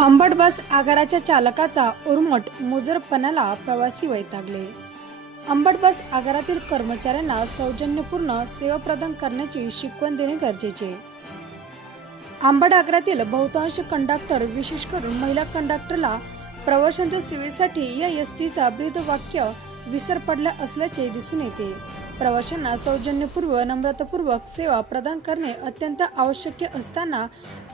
आंबट बस आगाराच्या चालकाचा उर्मट मुजरपणाला प्रवासी वैतागले आंबट बस आगारातील कर्मचाऱ्यांना सौजन्यपूर्ण सेवा प्रदान करण्याची शिकवण देणे गरजेचे. आंबट आगारातील बहुतांश कंडक्टर विशेष करून महिला कंडक्टरला प्रवाशांच्या सेवेसाठी या एस टीचा ब्रीद वाक्य विसर पडला असल्याचे दिसून येते. प्रवाशांना सौजन्यपूर्व नम्रतापूर्वक सेवा प्रदान करणे अत्यंत आवश्यक असताना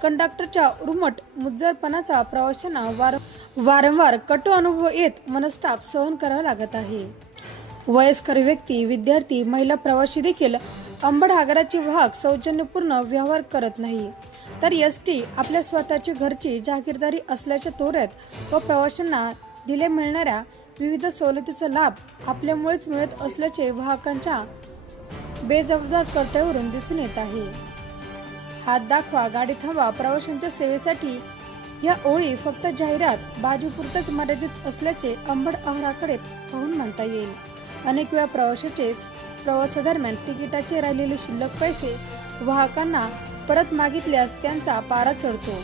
कंडक्टरच्या उर्मट मुज्जरपणाचा प्रवाशांना वार वारंवार कटू अनुभव येत मनस्ताप सहन करावा लागत आहे. वयस्कर व्यक्ती विद्यार्थी महिला प्रवाशी देखील अंबड आगाराचे वाहक सौजन्यपूर्ण व्यवहार करत नाही. तर एस टी आपल्या स्वतःची घरची जागीरदारी असल्याच्या तोऱ्यात व प्रवाशांना दिल्या मिळणाऱ्या विविध सवलतीचा लाभ आपल्यामुळेच मिळत असल्याचे वाहकांच्या बेजबाबदार कर्त्यावरून दिसून येत आहे. हात दाखवा गाडी थांबा प्रवाशांच्या सेवेसाठी या ओळी फक्त जाहिरात बाजूपुरतच मर्यादित असल्याचे अंबड अहराकडे पाहून म्हणता येईल. अनेक वेळा प्रवाशाचे प्रवासादरम्यान तिकिटाचे राहिलेले शिल्लक पैसे वाहकांना परत मागितल्यास त्यांचा पारा चढतो.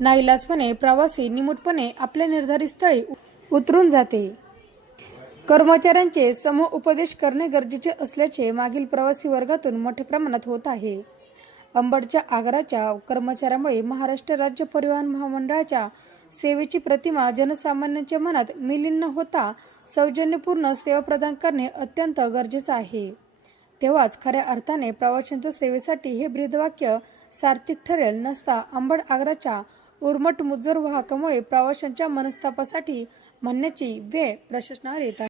नाईलाजपणे प्रवासी निमूटपणे आपल्या निर्धारित स्थळी उतरून जाते. कर्मचाऱ्यांचे सम उपदेश करणे गरजेचे असल्याचे मागील प्रवासी वर्गातून मोठ्या प्रमाणात होत आहे. अंबडच्या आगाराच्या कर्मचाऱ्यामुळे महाराष्ट्र राज्य परिवहन महामंडळाच्या सेवेची प्रतिमा जनसामान्यांच्या मनात मिलीन होता सौजन्यपूर्ण सेवा प्रदान करणे अत्यंत गरजेचं आहे. तेव्हाच खऱ्या अर्थाने प्रवाशांच्या सेवेसाठी हे ब्रीदवाक्य सार्थिक ठरेल नसता अंबड आग्राच्या उर्मट मुजर वाहकामुळे प्रवाशांच्या मनस्तापासाठी म्हणण्याची वेळ प्रशासनावर येत आहे.